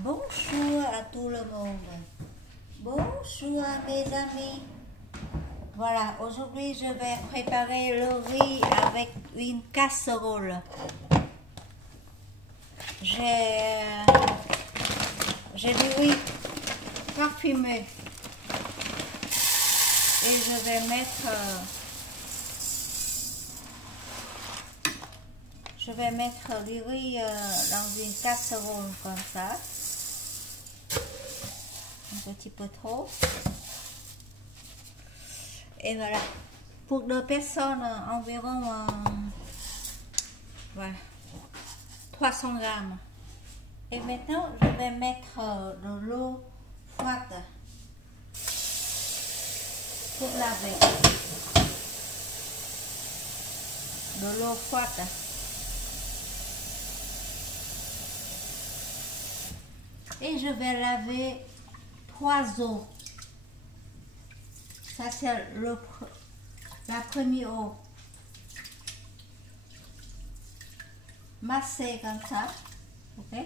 Bonjour à tout le monde. Bonjour mes amis. Voilà, aujourd'hui je vais préparer le riz avec une casserole. J'ai du riz parfumé et je vais mettre du riz dans une casserole comme ça. Un petit peu trop. Et voilà. Pour 2 personnes, environ voilà, 300 grammes. Et maintenant, je vais mettre de l'eau froide pour laver. De l'eau froide. Et je vais laver 3 eaux. Ça c'est la première eau. Masser comme ça. Ok.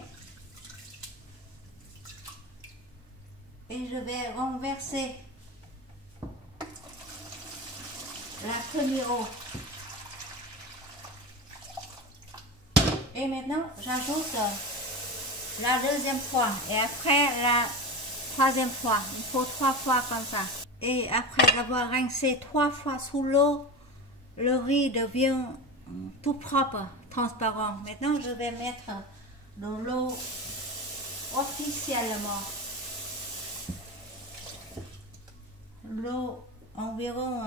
Et je vais renverser la première eau. Et maintenant, j'ajoute la deuxième fois et après la troisième fois. Il faut 3 fois comme ça. Et après avoir rincé 3 fois sous l'eau, le riz devient tout propre, transparent. Maintenant, je vais mettre de l'eau officiellement. L'eau environ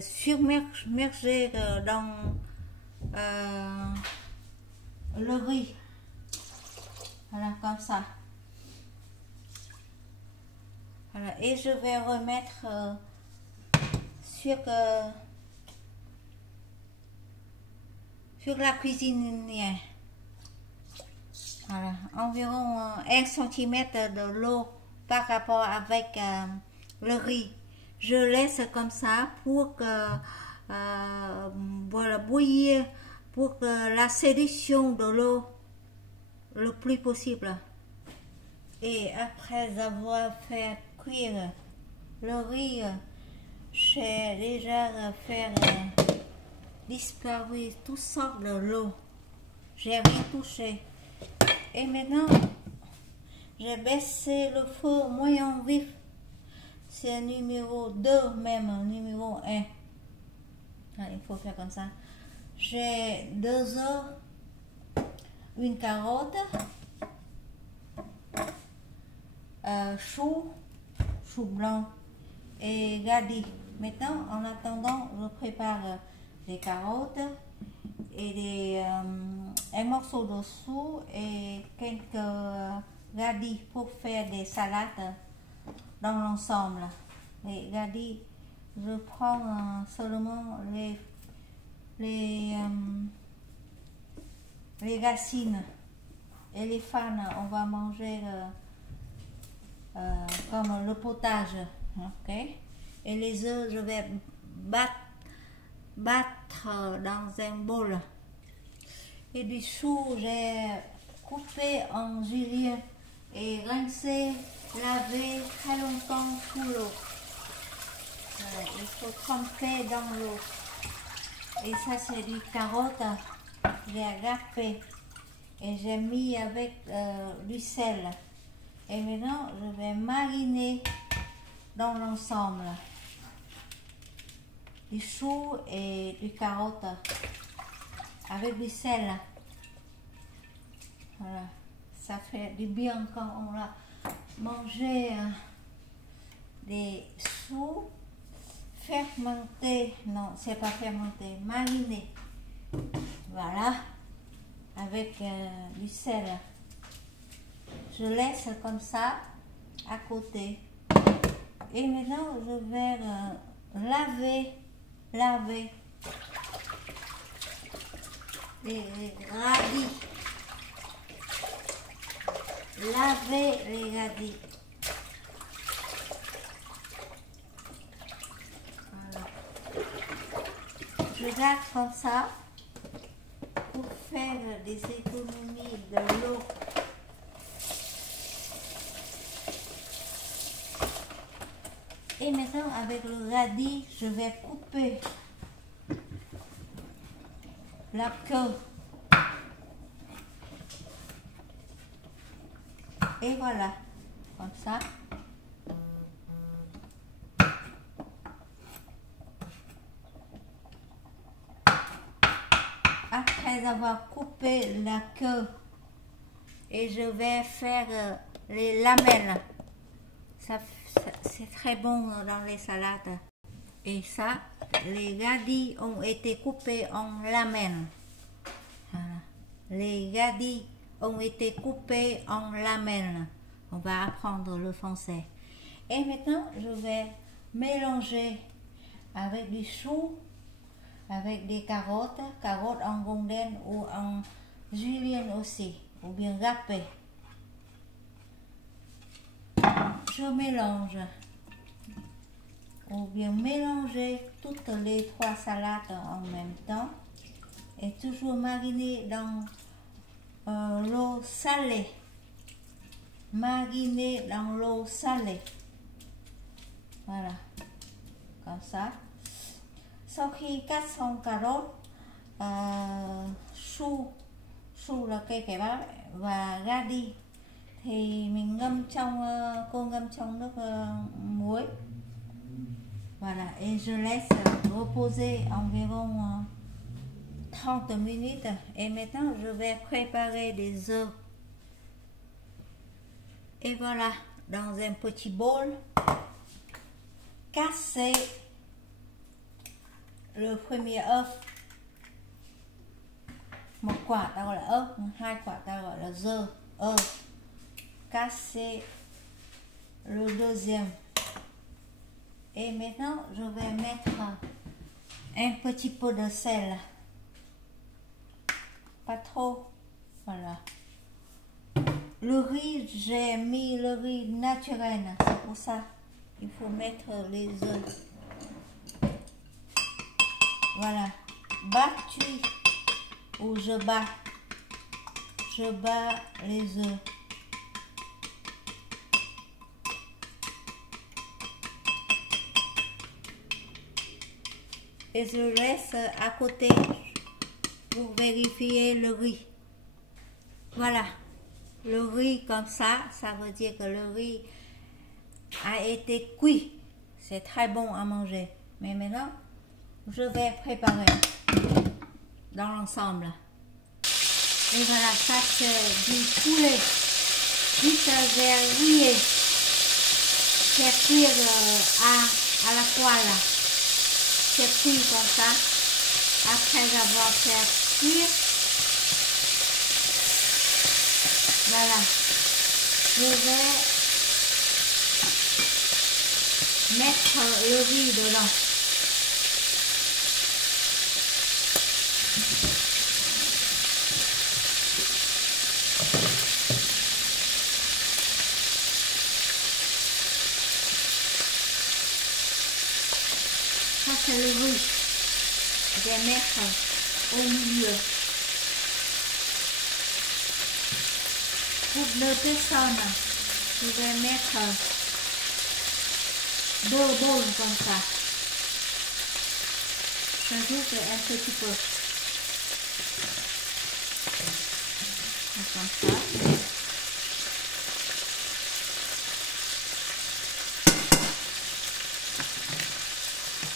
submergée dans le riz. Voilà, comme ça. Voilà, et je vais remettre sur la cuisinière. Voilà, environ 1 cm de l'eau par rapport avec le riz. Je laisse comme ça pour que voilà, bouillir, pour que la sédition de l'eau le plus possible. Et après avoir fait cuire le riz, j'ai déjà fait disparaître toutes sortes de l'eau. J'ai rien touché. Et maintenant, j'ai baissé le feu moyen vif. C'est numéro 2 même, numéro 1. Ah, il faut faire comme ça. J'ai 2 œufs, une carotte, chou blanc et radis. Maintenant, en attendant, je prépare des carottes et un morceau de chou et quelques radis pour faire des salades dans l'ensemble. Les radis, je prends seulement les racines et les fans, on va manger comme le potage, ok. Et les œufs, je vais battre dans un bol. Et du chou, j'ai coupé en julienne et rincé, lavé très longtemps sous l'eau. Voilà, il faut tremper dans l'eau. Et ça, c'est du carotte, j'ai râpé et j'ai mis avec du sel. Et maintenant, je vais mariner dans l'ensemble du chou et du carotte avec du sel. Voilà, ça fait du bien quand on a mangé des choux fermentés. Non, c'est pas fermenté, mariné. Voilà, avec du sel. Je laisse comme ça à côté. Et maintenant, je vais laver les radis. Laver les radis. Voilà. Je garde comme ça pour faire des économies de l'eau. Et maintenant, avec le radis, je vais couper la queue. Et voilà, comme ça. Après avoir coupé la queue, et je vais faire les lamelles. C'est très bon dans les salades. Et ça, les radis ont été coupés en lamelles. Voilà. Les radis ont été coupés en lamelles. On va apprendre le français. Et maintenant, je vais mélanger avec du chou, avec des carottes en rondelles ou en julienne aussi, ou bien râpées. Je mélange, ou bien mélanger toutes les trois salades en même temps et toujours mariner dans l'eau salée. Mariner dans l'eau salée. Voilà, comme ça. Sau khi cắt xong cà rốt, su là cây cải bắp và radis thì mình ngâm trong nước muối. Voilà, et je laisse reposer environ 30 minutes. Et maintenant, je vais préparer des œufs. Et voilà, dans un petit bol, casser le premier œuf. Một quả ta gọi là ớt, hai quả ta gọi là œuf. Casser le deuxième. Et maintenant, je vais mettre un petit peu de sel. Pas trop. Voilà. Le riz, j'ai mis le riz naturel. C'est pour ça qu'il faut mettre les œufs. Voilà. Battu. Ou je bats les œufs. Et je laisse à côté pour vérifier le riz. Voilà, le riz comme ça veut dire que le riz a été cuit. C'est très bon à manger. Mais maintenant, je vais préparer dans l'ensemble. Et voilà, ça c'est du poulet vite verrouillé. C'est cuire à la poêle. C'est cuit comme ça. Après avoir fait cuire, voilà, je vais mettre le riz dedans. Ça c'est le riz. Je vais mettre au milieu. Pour 2 personnes, je vais mettre 2 bols comme ça. J'ajoute un petit peu. Comme ça.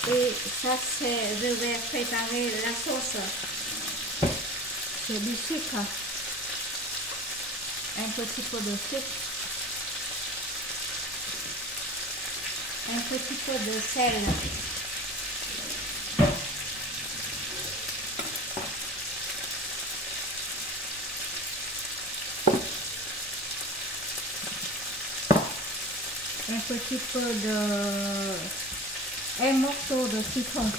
Et ça, je vais préparer la sauce. C'est du sucre. Un petit peu de sucre. Un petit peu de sel. Un petit peu un morceau de citron,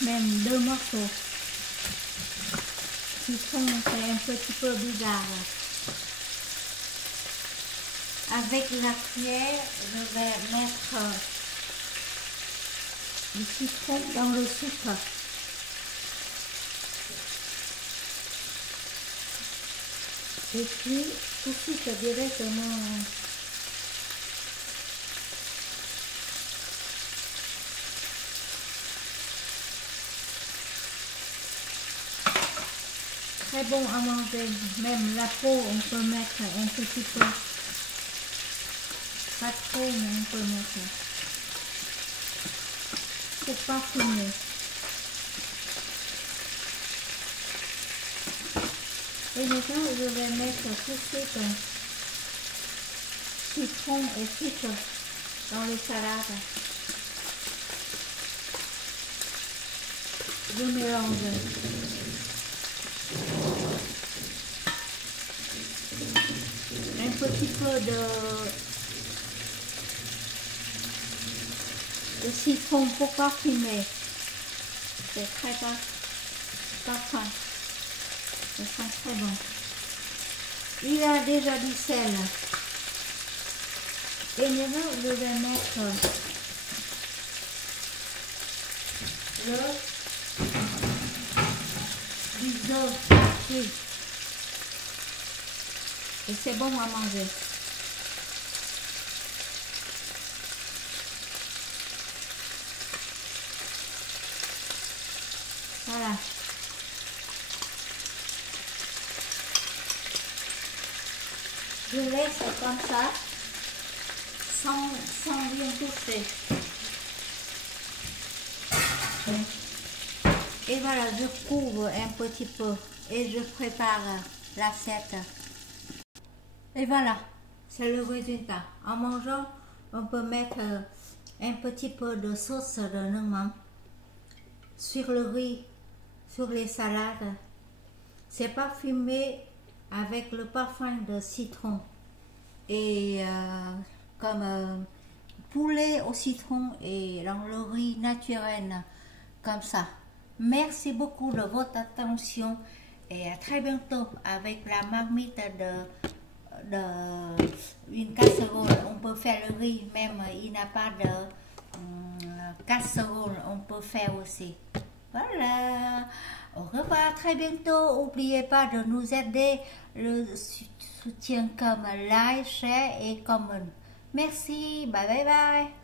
même 2 morceaux. Citron, c'est un petit peu bizarre. Avec la cuillère, je vais mettre du citron dans le sucre. Et puis, tout de suite, directement, très bon à manger. Même la peau, on peut mettre un petit peu. Pas trop, mais on peut mettre. Pour parfumer. Et maintenant, je vais mettre tout de suite citron et sucre dans les salades. Je mélange. Un petit peu de citron pour parfumer. C'est très parfum. Ça sent très bon. Il a déjà du sel. Et maintenant, je vais mettre du œuf. Et c'est bon à manger. Voilà. Je laisse comme ça, sans bien toucher. Et voilà, je couvre un petit peu et je prépare l'assiette. Et voilà, c'est le résultat. En mangeant, on peut mettre un petit peu de sauce de Nengmang sur le riz, sur les salades. C'est parfumé avec le parfum de citron et comme poulet au citron et dans le riz naturel comme ça. Merci beaucoup de votre attention et à très bientôt avec la marmite une casserole. On peut faire le riz, même il n'a pas de casserole, on peut faire aussi. Voilà, au revoir, à très bientôt. N'oubliez pas de nous aider, le soutien comme like, share et comment. Merci, bye bye bye.